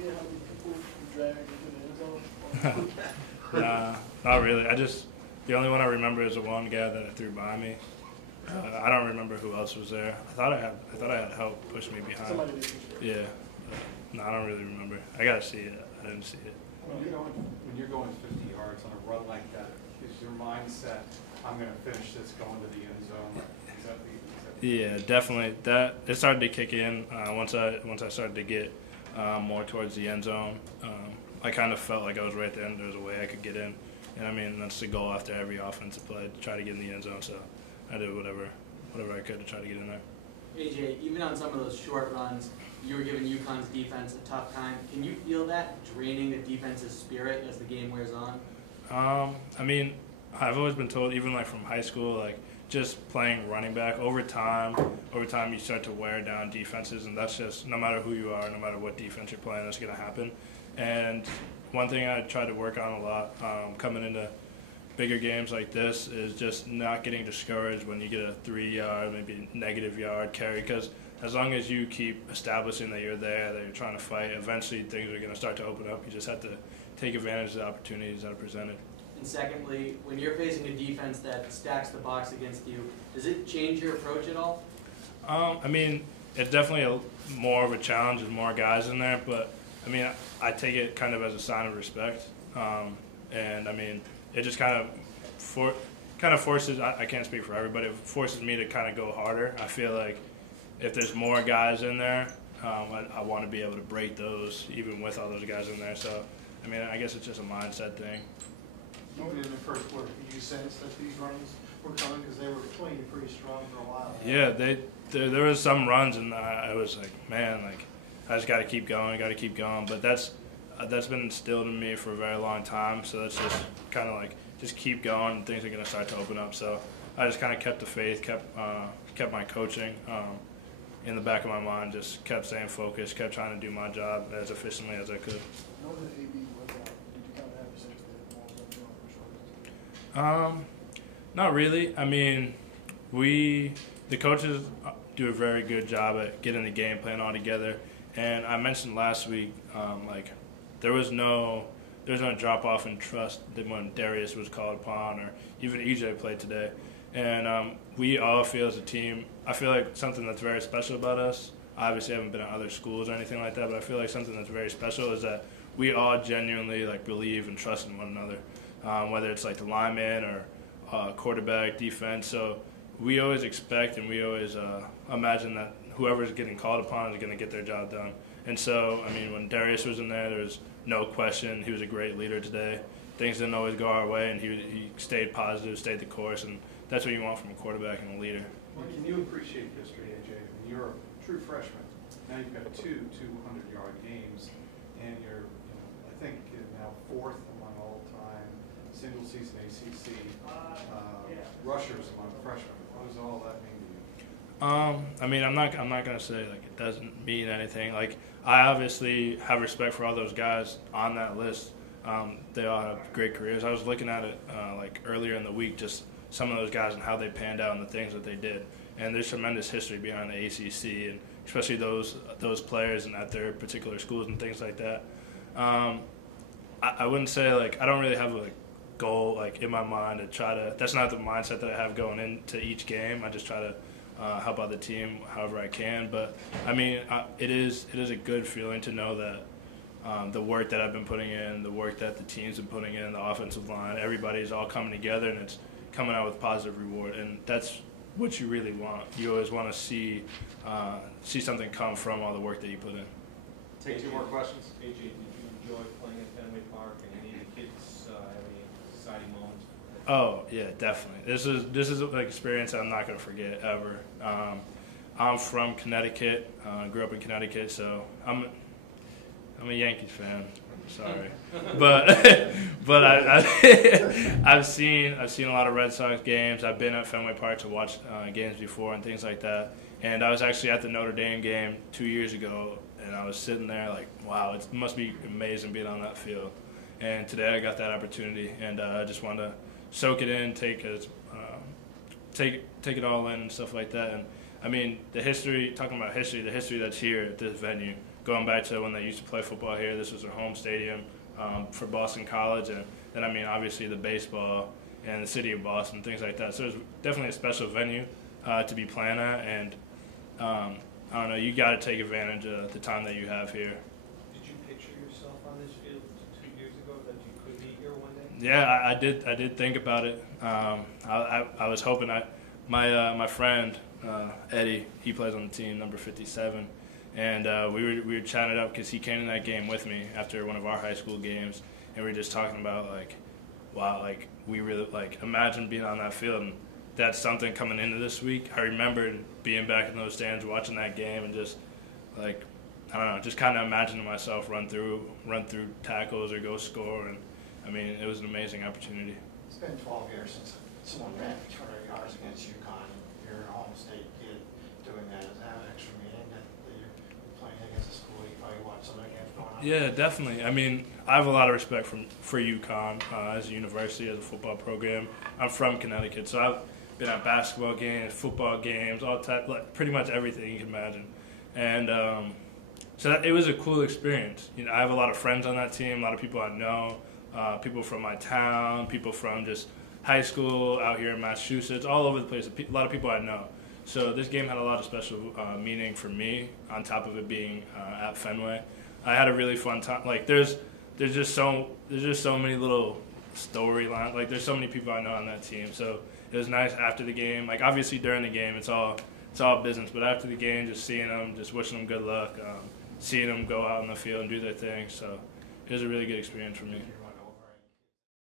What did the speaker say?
idea how many people you dragged into the end zone? Nah, not really. The only one I remember is the one guy that I threw by me. I don't remember who else was there. I thought I had help push me behind. Somebody did. Yeah. No, I don't really remember. I gotta see it. I didn't see it. When you're going 50 yards on a run like that, is your mindset, I'm going to finish this going to the end zone? Yeah, definitely. It started to kick in once I started to get more towards the end zone. I kind of felt like I was right there and there was a way I could get in. And I mean, that's the goal after every offensive play, to try to get in the end zone. So I did whatever I could to try to get in there. AJ, even on some of those short runs, you were giving UConn's defense a tough time. Can you feel that draining the defense's spirit as the game wears on? I mean, I've always been told, even like from high school, like just playing running back, over time you start to wear down defenses, and that's just, no matter who you are, no matter what defense you're playing, that's going to happen. And one thing I try to work on a lot coming into bigger games like this is just not getting discouraged when you get a 3-yard, maybe negative yard carry, because as long as you keep establishing that you're there, that you're trying to fight, eventually things are going to start to open up. You just have to take advantage of the opportunities that are presented. And secondly, when you're facing a defense that stacks the box against you, does it change your approach at all? I mean, it's definitely more of a challenge with more guys in there, but I mean, I take it kind of as a sign of respect. And I mean, it just kind of forces, I can't speak for everybody, it forces me to kind of go harder. I feel like if there's more guys in there, I want to be able to break those even with all those guys in there. So, I mean, I guess it's just a mindset thing. Even in the first quarter, did you sense that these runs were coming because they were playing pretty strong for a while? Yeah, there was some runs, and I was like, man, like I just got to keep going, But that's been instilled in me for a very long time. So that's just kind of like just keep going, and things are going to start to open up. So I just kind of kept the faith, kept my coaching in the back of my mind, just kept staying focused, kept trying to do my job as efficiently as I could. Not really. I mean, the coaches do a very good job at getting the game plan all together. And I mentioned last week, like there was no drop off in trust when Darius was called upon, or even EJ played today. And we all feel as a team, I feel like something that's very special about us, I obviously haven't been at other schools or anything like that, but I feel like something that's very special is that we all genuinely like believe and trust in one another, whether it's like the lineman or quarterback, defense. So we always expect and we always imagine that whoever's getting called upon is going to get their job done. And so, I mean, when Darius was in there was no question. He was a great leader today. Things didn't always go our way, and he stayed positive, stayed the course, and that's what you want from a quarterback and a leader. Well, can you appreciate history, AJ? I mean, you're a true freshman. Now you've got two 200-yard games, and you're, I think, now fourth among all-time single-season ACC rushers among freshmen. What does all that mean to you? I mean, I'm not gonna say like it doesn't mean anything. Like I obviously have respect for all those guys on that list. They all have great careers. I was looking at it like earlier in the week, just some of those guys and how they panned out and the things that they did. And there's tremendous history behind the ACC, and especially those players and at their particular schools and things like that. I wouldn't say like I don't really have a goal like in my mind to try to. That's not the mindset that I have going into each game. I just try to help out the team however I can. But I mean, it is a good feeling to know that the work that I've been putting in, the work that the team's been putting in, the offensive line, everybody's all coming together and it's coming out with positive reward. And that's what you really want. You always want to see something come from all the work that you put in. Take two more questions. AJ, did you enjoy playing at Fenway Park, and any of the kids have any exciting moments? Oh yeah, definitely. This is an experience I'm not going to forget ever. I'm from Connecticut. Grew up in Connecticut, so I'm a Yankees fan. Sorry, but I've seen a lot of Red Sox games. I've been at Fenway Park to watch games before and things like that. And I was actually at the Notre Dame game 2 years ago, and I was sitting there like, wow, it must be amazing being on that field. And today I got that opportunity, and I just wanted to soak it in, take it all in and stuff like that. And I mean, talking about history, the history that's here at this venue going back to when they used to play football here, this was their home stadium for Boston College, and then I mean obviously the baseball and the city of Boston, things like that. So it was definitely a special venue to be playing at, and I don't know, you got to take advantage of the time that you have here. Did you picture yourself on this field 2 years ago that you could be here one day? Yeah, I did think about it. I was hoping my friend Eddie, he plays on the team, number 57, and we were chatting it up because he came to that game with me after one of our high school games, and we were just talking about like, wow, like we really like imagine being on that field, and that's something coming into this week. I remembered being back in those stands watching that game and just like, I don't know, just kind of imagining myself run through tackles or go score, and I mean it was an amazing opportunity. It's been 12 years since someone ran for 200 yards against UConn. You're a home state kid doing that. Does that have an extra meaning that you're playing against a school you probably watch some of the games going on? Yeah, definitely. I mean, I have a lot of respect for UConn as a university, as a football program. I'm from Connecticut, so I've been at basketball games, football games, all type, like pretty much everything you can imagine. And so it was a cool experience. You know, I have a lot of friends on that team, a lot of people I know, people from my town, people from just high school out here in Massachusetts, all over the place. A lot of people I know. So this game had a lot of special meaning for me. On top of it being at Fenway, I had a really fun time. Like there's just so many little storylines. Like there's so many people I know on that team. So it was nice after the game. Like obviously during the game, it's all business. But after the game, just seeing them, just wishing them good luck, seeing them go out on the field and do their thing. So it was a really good experience for me.